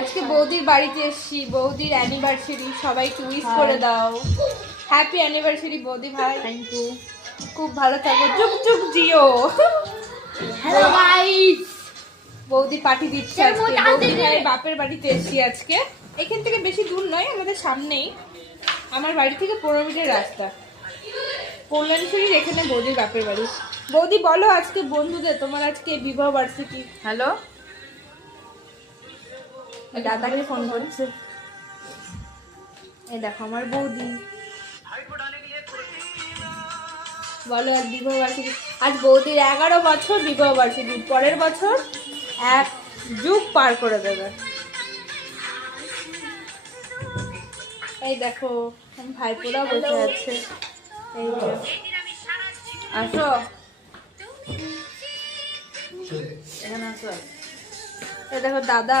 আজকে বৌদির বাড়িতে এসেছি, বৌদির অ্যানিভার্সারি, সবাইকে উইশ করে দাও। হ্যাপি অ্যানিভার্সারি বৌদি ভাই। Thank you. খুব ভালো থাকো, যুগ যুগ জিও। হ্যালো গাইস, বৌদি পার্টি দিচ্ছে আজকে। বৌদি ভাই বাপের বাড়িতে এসেছি আজকে। এখান থেকে বেশি দূর নয়, আমাদের সামনেই। আমার বাড়ি থেকে 15 মিনিটের রাস্তা। কল্যাণেশ্বরীর এখানে বৌদির বাপের বাড়ি। বৌদি বলো আজকে বন্ধুদের তোমার আজকে বিবাহ বার্ষিকী। হ্যালো, দাদাকে ফোন করছে। এই দেখো আমার বৌদি। বলো আজ বিবাহ বার্ষিকী। আজ বৌদির 11 বছর বিবাহ বার্ষিকী। পরের বছর 1 যুগ পার করে দেবে। এই দেখো ভাইপোরা বসে আছে। এই যে আসো এখানে আসো। এই দেখো দাদা।